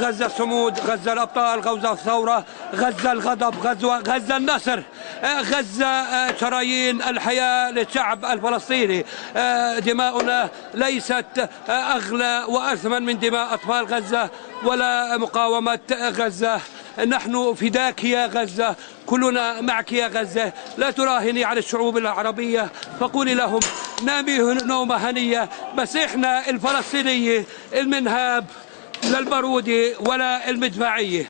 غزة الصمود، غزة الأبطال، غزة الثورة، غزة الغضب، غزة النصر، غزة شرايين الحياة للشعب الفلسطيني. دماؤنا ليست أغلى وأثمن من دماء أطفال غزة ولا مقاومة غزة. نحن فداك يا غزة، كلنا معك يا غزة. لا تراهني على الشعوب العربية، فقولي لهم نامي نومة هنية، بس إحنا الفلسطينية المنهاب لا البارودي ولا المدفعية.